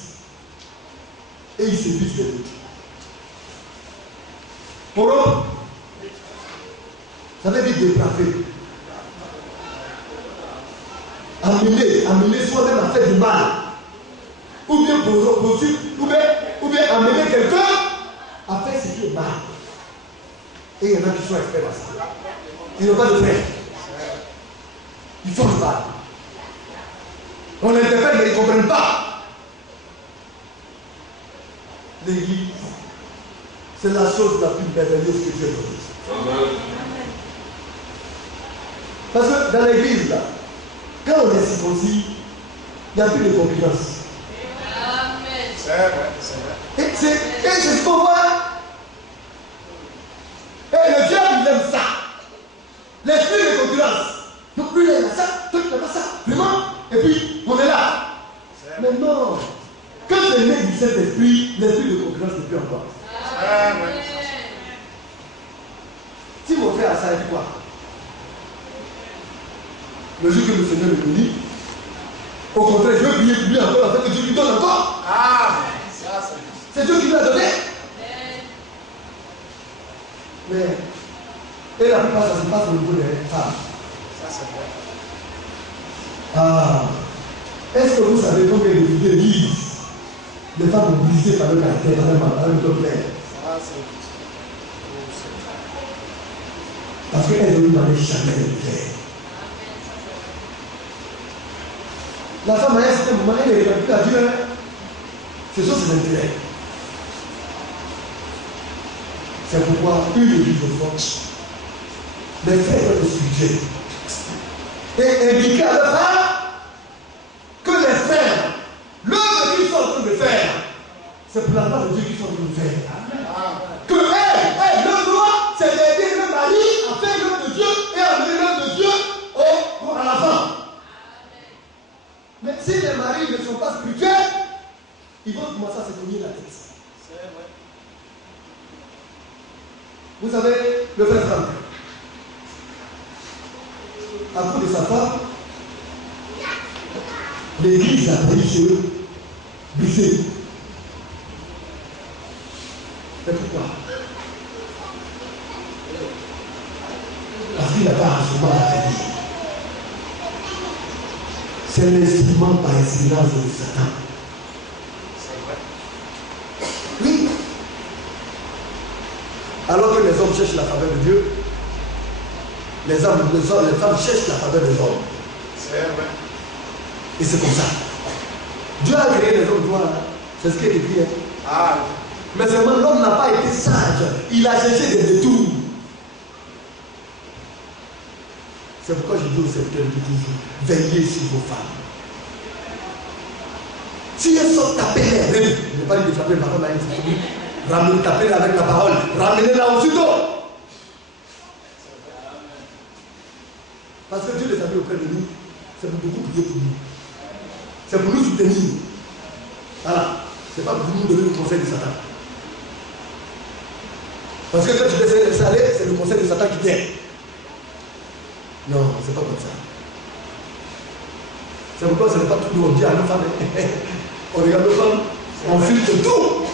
Et ils séduisent les autres. Corrompre, ça veut dire dépraver. Amener soi-même à faire du mal. Ou bien ou bien amener quelqu'un à faire ce qui est mal. Et il y en a qui sont experts dans ça. Ils n'ont pas de frère. Ils font le mal. On l'interprète, mais ils ne comprennent pas. L'église, c'est la chose la plus merveilleuse que Dieu a donnée. Parce que dans l'église, là, Quand on est circoncis, il n'y a plus de concurrence. Amen. C'est vrai, c'est vrai. Et c'est ce qu'on voit. Et le diable, il aime ça. L'esprit de concurrence. Donc lui, il a ça, toi, tu n'as pas ça. Vraiment. Et puis, on est là. Mais non. Quand c'est né du Saint-Esprit, l'esprit de concurrence n'est plus encore. Amen. Si mon frère a ça, il dit quoi? Le jour que le Seigneur me bénit, au contraire, je veux prier pour lui encore, afin que Dieu lui donne encore. Ah, ça c'est juste. C'est Dieu qui lui a donné. Mais, et la plupart, ça se passe au niveau des femmes. Ça c'est vrai. Ah, est-ce que vous savez combien de vidéos lisent les femmes obligées par le caractère, par le père? Ça c'est juste. Parce qu'elles ne demandaient jamais de faire. La femme, à un certain moment, elle est répartie à Dieu. Ce sont ses intérêts. C'est pourquoi une église forte, les frères doivent être spirituels. Et indiquer à leur frère que les frères, l'œuvre qu'ils sont en train de faire, c'est pour la gloire de Dieu qu'ils sont en train de faire. Que le droit, c'est d'aider le mari à faire l'œuvre de Dieu et à mener l'œuvre de Dieu à l'avant. Mais si les maris ne sont pas spirituels, ils vont commencer à se cogner la tête. C'est vrai. Vous savez, le frère Franck, à cause de sa femme, l'église a failli se briser. C'est pourquoi? Parce qu'il n'a pas un souvent à tenir. C'est l'instrument par excellence de Satan. Oui. Alors que les hommes cherchent la faveur de Dieu, les femmes cherchent la faveur des hommes. C'est vrai. Et c'est comme ça. Dieu a créé les hommes noirs. C'est ce qui est écrit. Ah, Mais seulement l'homme n'a pas été sage. Il a cherché des détours. C'est pourquoi je dis aux serviteurs de toujours, veillez sur vos femmes. Si elles sont tapées, je n'ai pas dit de frapper ma femme à une ramenez, tapez avec la parole, ramenez-la aussitôt. Parce que Dieu les a mis auprès de nous, c'est pour beaucoup prier pour nous. C'est pour nous soutenir. Voilà. C'est pas pour nous donner le conseil de Satan. Parce que quand tu essaies de laisser aller, c'est le conseil de Satan qui vient. Non, c'est pas comme ça. C'est pourquoi ce n'est pas tout nous on dit à nos femmes. On regarde nos femmes, on filtre tout.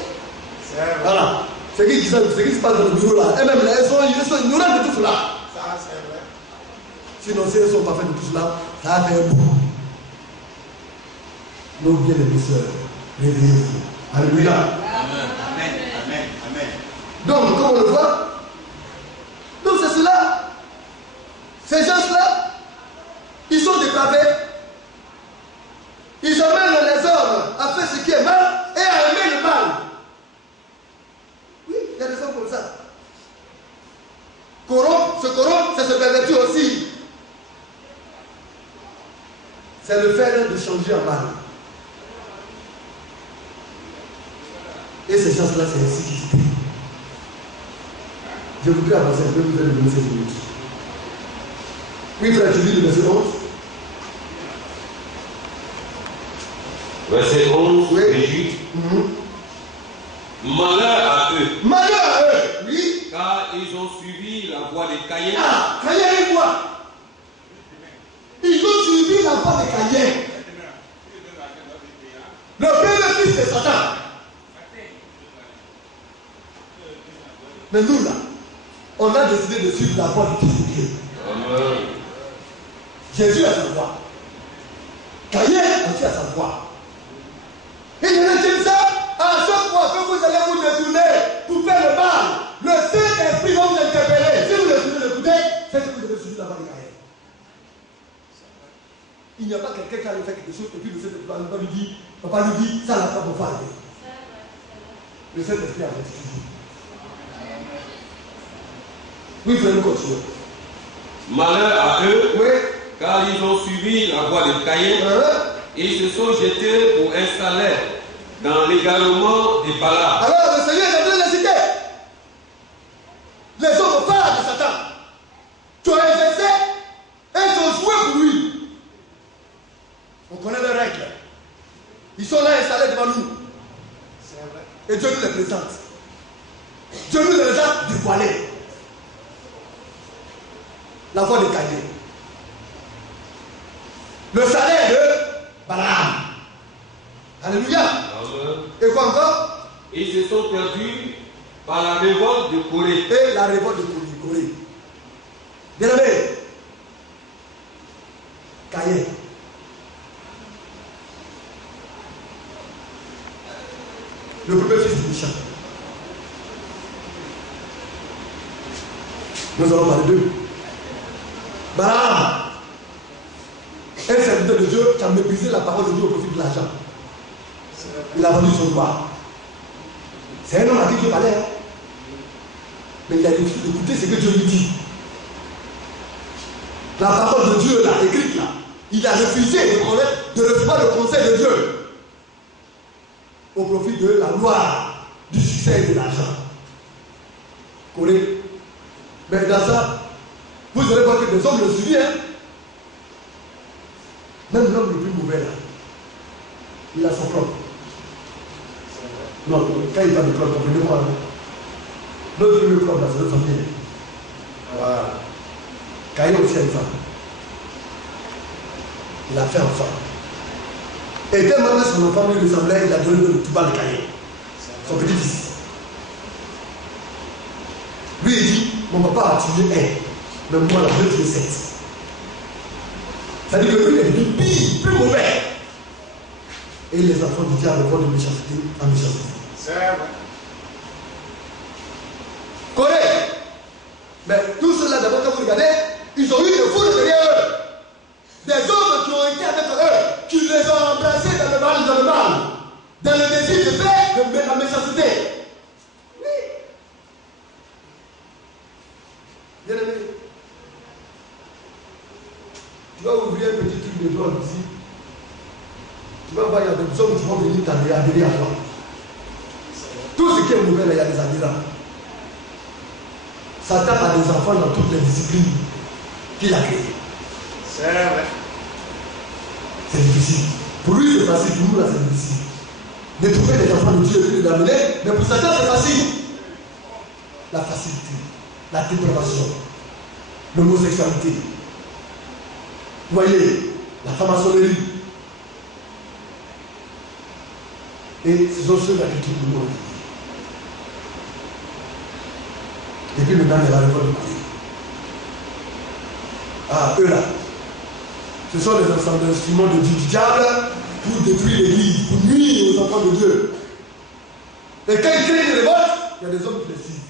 c'est vrai. Voilà. Ce qui se passe dans le bureau là, elles-mêmes, elles sont ignorantes de tout cela. Ça c'est vrai. Sinon, si elles sont pas faites de tout cela, ça va faire un bout. Nos bien-aimés sœurs, réveillez-vous. Alléluia. Amen. Amen. Amen. Donc, comme on le voit, donc c'est cela. Ces gens-là, ils sont dépravés. Ils amènent les hommes à faire ce qui est mal et à aimer le mal. Oui, il y a des hommes comme ça. Se corrompre, c'est se pervertir aussi. C'est le fait de changer en mal. Et ces gens-là, c'est ainsi qu'ils se. Je voudrais avancer un peu, vous allez me donner 16 minutes. Oui, frère, tu lis le verset 11. Verset 11, Oui. Égypte. Malheur à eux, Malheur à eux, oui. car ils ont suivi la voie des Caïns. Ah, Caïn et quoi? Ils ont suivi la voie de Caïn. Le premier fils de Satan. Mais nous là, on a décidé de suivre la voie du Fils de Dieu. Amen. Jésus a sa voie. Caïn aussi a sa voie. Et je ne dis ça à chaque fois que vous allez vous détourner pour faire le mal. Le Saint-Esprit va vous interpeller. Si vous détournez l'écouter, c'est que vous devez suivre la voie de Caïn. Il n'y a pas quelqu'un qui allait faire quelque chose et puis le Saint-Esprit va lui dire, papa lui dit, ça n'a pas pour faire. Le Saint-Esprit a dit. Oui, vous allez continuer. Malheur à eux, Oui. car ils ont suivi la voie de Caïn et ils se sont jetés pour installer dans l'égarement des Balaam. Alors le Seigneur est en train de les citer. Les hommes phares de Satan qui ont exercé et qui ont joué pour lui. On connaît les règles. Ils sont là installés devant nous. Et Dieu nous les présente. Dieu nous les a dévoilés. La voix de Caïn. Le salaire de Balaam. Alléluia. Et quoi encore? Ils se sont perdus par la révolte de Corée. Et la révolte de Corée. Bien aimé. Caïn. Le premier fils du méchant. Nous allons parler d'eux. Balaam, un serviteur de Dieu qui a méprisé la parole de Dieu au profit de l'argent. Il a vendu son droit. C'est un homme à qui Dieu parlait. Hein? Mais il a refusé d'écouter ce que Dieu lui dit. La parole de Dieu là, écrite là, il a refusé de recevoir le conseil de Dieu au profit de la gloire, du succès et de l'argent. Corée. Mais dans ça, vous allez voir que des hommes le suivent. Hein? Même l'homme le plus mauvais là, il a son club. Non, quand il parle de club, comprenez-moi. Notre premier club là, c'est notre famille. Voilà. Caïn aussi a une femme. Il a fait un enfant. Et tellement que son enfant lui ressemblait, il a donné le tout bas de Caïn. Son petit-fils. Lui il dit, mon papa a tué un, mais moi je vais tuer 7. C'est-à-dire que lui il est devenu pire, plus mauvais. Et les enfants du diable vont de méchanceté en méchanceté. C'est vrai. Corée. Mais tous ceux-là d'abord quand vous regardez, ils ont eu des foules derrière eux. Des hommes qui ont été avec eux, qui les ont embrassés dans le mal, dans le désir de faire de la méchanceté. Oui. Bien aimé, tu vas ouvrir un petit truc de drogue ici. Tu vas voir, il y a des hommes qui vont venir t'adhérer à toi. Tout ce qui est mauvais, là, il y a des adhérents. Satan a des enfants dans toutes les disciplines qu'il a créées. C'est vrai. C'est difficile. Pour lui, c'est facile. Pour nous, là, c'est difficile. De trouver les enfants de Dieu et de les amener, mais pour Satan, c'est facile. La facilité, la dépravation, l'homosexualité. Vous voyez, la franc-maçonnerie. Et ce sont ceux-là qui trouvent le monde. Et puis maintenant, il y a la révolte de Corée. Ah, eux là. Ce sont les instruments de Dieu, du diable pour détruire l'église, pour nuire aux enfants de Dieu. Et quand ils créent des révoltes, il y a des hommes qui les suivent.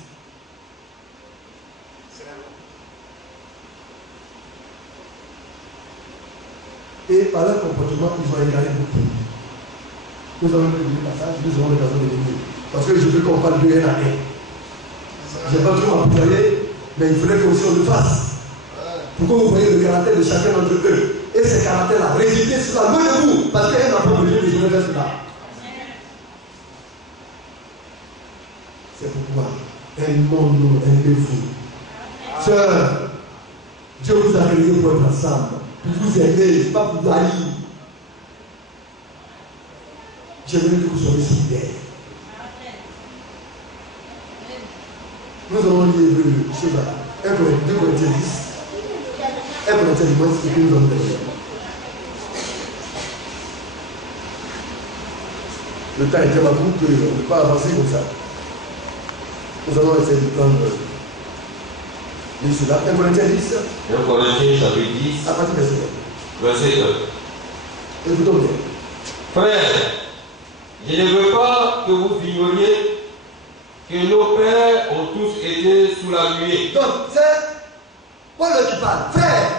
Et par leur comportement, ils ont égaré beaucoup. Nous allons lire le passage, nous aurons l'occasion de lire. Parce que je veux qu'on parle de un à un. Je n'ai pas trop employé, mais il faudrait qu'on le fasse. Pour que vous voyez le caractère de chacun d'entre eux. Et ces caractères-là, résidez sur la main de vous, parce qu'un enfant de Dieu ne devrait faire cela. C'est pourquoi aimons-nous, aimez-vous. Sœur, Dieu vous a créé pour être ensemble, pour vous aimer, pas pour vous haïr. J'aimerais que vous soyez solidaires. Nous allons lire le schéma 1 Corinthiens 10. 1 Corinthiens 10, c'est ce que nous allons lire. Le temps est tellement court qu'on ne peut pas avancer comme ça. Nous allons essayer de prendre cela. 1 Corinthiens 10. 1 Corinthiens chapitre 10. À partir de verset 1. Écoutons bien. Frère, je ne veux pas que vous ignoriez que nos pères ont tous été sous la nuée. Donc, c'est Paul qui parle. Frère,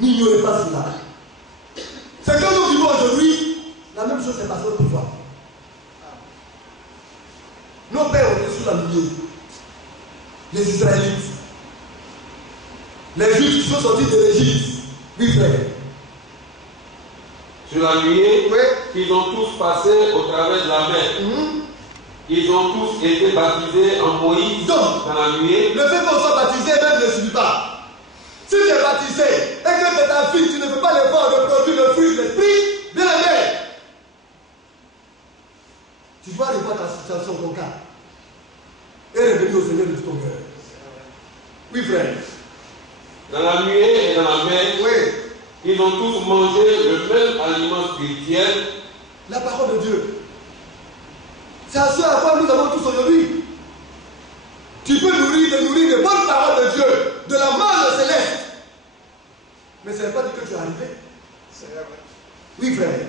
n'ignorez pas cela. C'est que nous vivons aujourd'hui, la même chose s'est passée autrefois. Nos pères ont été sous la nuée. Les Israélites. Les Juifs qui sont sortis de l'Égypte. Oui, frère. Sur la nuée, Oui. qu'ils ont tous passé au travers de la mer. Ils ont tous été baptisés en Moïse Donc, dans la nuée. le fait qu'on soit baptisé même ne suffit pas. Si tu es baptisé et que de ta vie, tu ne fais pas l'effort de produire le fruit de l'esprit, bien aimé, tu dois revoir ta situation, ton cas, et revenir au Seigneur de tout ton cœur. Oui, frère. Dans la nuée et dans la mer, Oui. ils ont tous mangé le même aliment spirituel. La parole de Dieu. C'est à ce à quoi nous avons tous aujourd'hui. Tu peux nourrir des bonnes paroles de Dieu, de la manne céleste. Mais ce n'est pas dit que tu es arrivé. Oui, frère.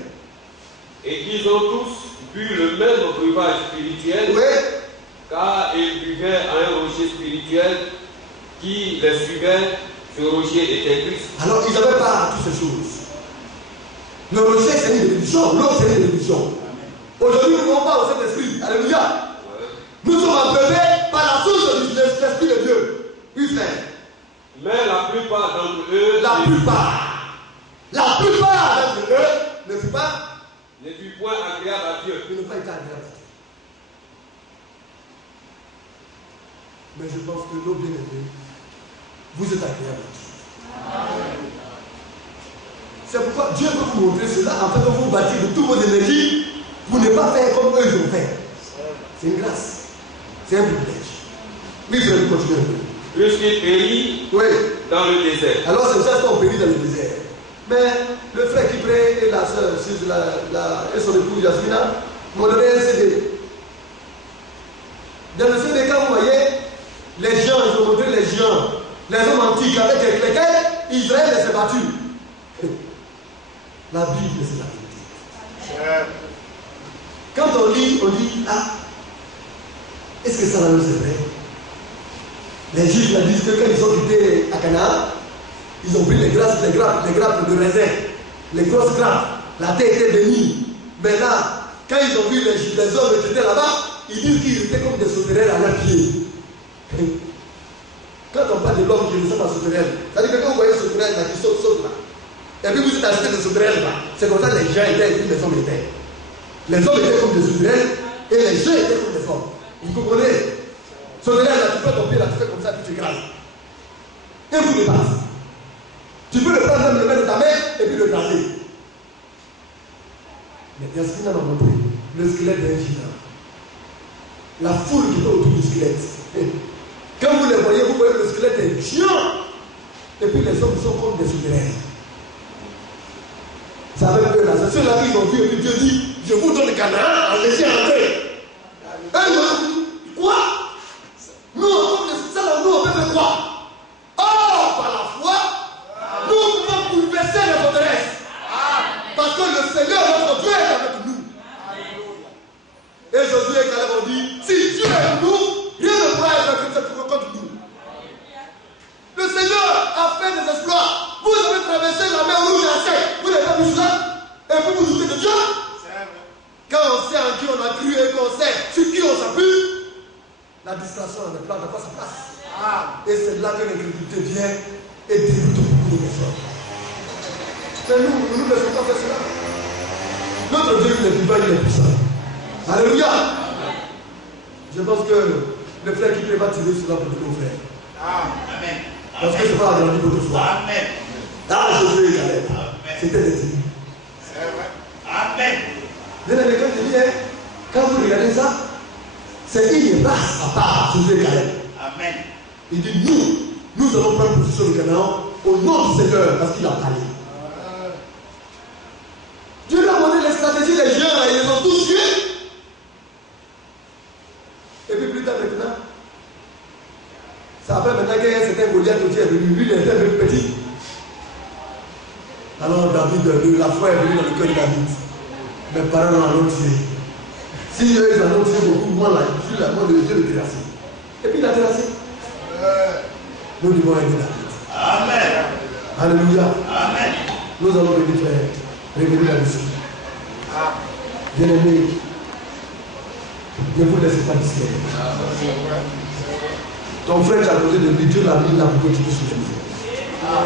Et qu'ils ont tous bu le même breuvage spirituel. Oui. Car ils buvaient à un rocher spirituel qui les suivait. Ce rocher était Christ. Alors ils avaient part à toutes ces choses. Le rocher, c'est une bénédiction. L'eau, c'est une bénédiction. Aujourd'hui, nous n'avons pas au Saint-Esprit. Alléluia. Nous sommes abreuvés par la source de l'Esprit de Dieu. Oui, frère. Mais la plupart d'entre eux, La plupart d'entre eux ne fut pas, ne fut point agréable à Dieu. ils n'ont pas été agréables. Mais je pense que nos bien-aimés, vous êtes agréables à Dieu. C'est pourquoi Dieu veut vous montrer cela afin de vous bâtir de toutes vos énergies pour ne pas faire comme eux ils ont fait. C'est une grâce. C'est un privilège. Oui, je vais continuer un peu. Puisqu'il périt Oui. dans le désert. Alors c'est ça qu'on périt dans le désert. Mais le frère qui prie et la soeur, et son épouse Yasmina, m'ont donné un CD. Dans le CD, quand vous voyez les gens, ils ont montré les gens, les hommes antiques avec lesquels Israël s'est battu. La Bible, c'est la vérité. Quand on lit, on dit, ah, est-ce que ça va nous c'est vrai? Les Juifs la disent que quand ils ont quitté à Canaan, ils ont pris les grappes de raisin, les grosses grappes, la terre était bénie. Mais là, quand ils ont vu les hommes qui étaient là-bas, ils disent qu'ils étaient comme des sauterelles à leurs pieds. Quand on parle de l'homme qui ressemble à sauterelle, c'est-à-dire que quand vous voyez sauterelle là, qui saute là, et puis vous êtes acheté de sauterelles là, c'est comme ça que les gens étaient et puis les hommes étaient. Les hommes étaient comme des sauterelles et les gens étaient comme des hommes. Vous comprenez? Sauterelle là, tu fais ton pied là, tu fais comme ça, puis tu écrases. Et vous dépassez. Tu peux le prendre même le mettre de ta main et puis le graser. Mais Yasmina m'a montré le squelette d'un gitan. La foule qui est autour du squelette. Quand vous les voyez, vous voyez le squelette est géant. Et puis les hommes sont comme des sauterelles. Ça avait peur là. C'est ceux-là qui ont vu et puis Dieu dit, je vous donne le Canaan, laissez entrer. Et nous, quoi? Nous, on peut faire quoi? Oh, par la foi, nous pouvons bouleverser les forteresses. Parce que le Seigneur, notre Dieu, est avec nous. Et Josué et Caleb ont dit, si Dieu est avec nous, rien ne pourra être contre nous. Le Seigneur a fait des exploits. Vous avez traversé la mer rouge à sec. Vous n'avez pas vu cela? Et puis vous doutez de Dieu? Quand on sait en qui on a cru et qu'on sait sur qui on s'appuie, la distraction n'a pas sa place. Et c'est là que l'incrédulité vient et déroute beaucoup de personnes. Mais nous ne laissons pas faire cela. Notre Dieu, il est vivant, il est puissant. Alléluia. Je pense que le frère qui va tirer cela pour tous nos frères. Amen. Parce que ce n'est pas la grande de foi. Amen. Ah, Josué et Caleb. C'était des dîmes. C'est vrai. Amen. Bien aimé, quand je dis, quand vous regardez ça, c'est une race à part, Josué et Caleb. Amen. Il dit, nous allons prendre position du Canaan au nom du Seigneur, parce qu'il a parlé. Dieu lui a montré les stratégies des géants, ils les ont tous tués. Et puis plus tard maintenant, ça a fait maintenant qu'il y a un certain Goliath qui est venu, lui il était un peu petit. Alors David, la foi est venue dans le cœur de David. Mes parents l'ont tué. Si eux ils en ont tué beaucoup, moi là, je suis la mort de Dieu le terrasser. Et puis il a terrassé. Nous devons aider David. Amen. Alléluia. Amen. Nous allons venir faire revenir là-dessus. Bien aimé, ne vous laissez pas discret. Ton frère t'a posé de lui, Dieu l'a mis là pour que tu puisses le faire.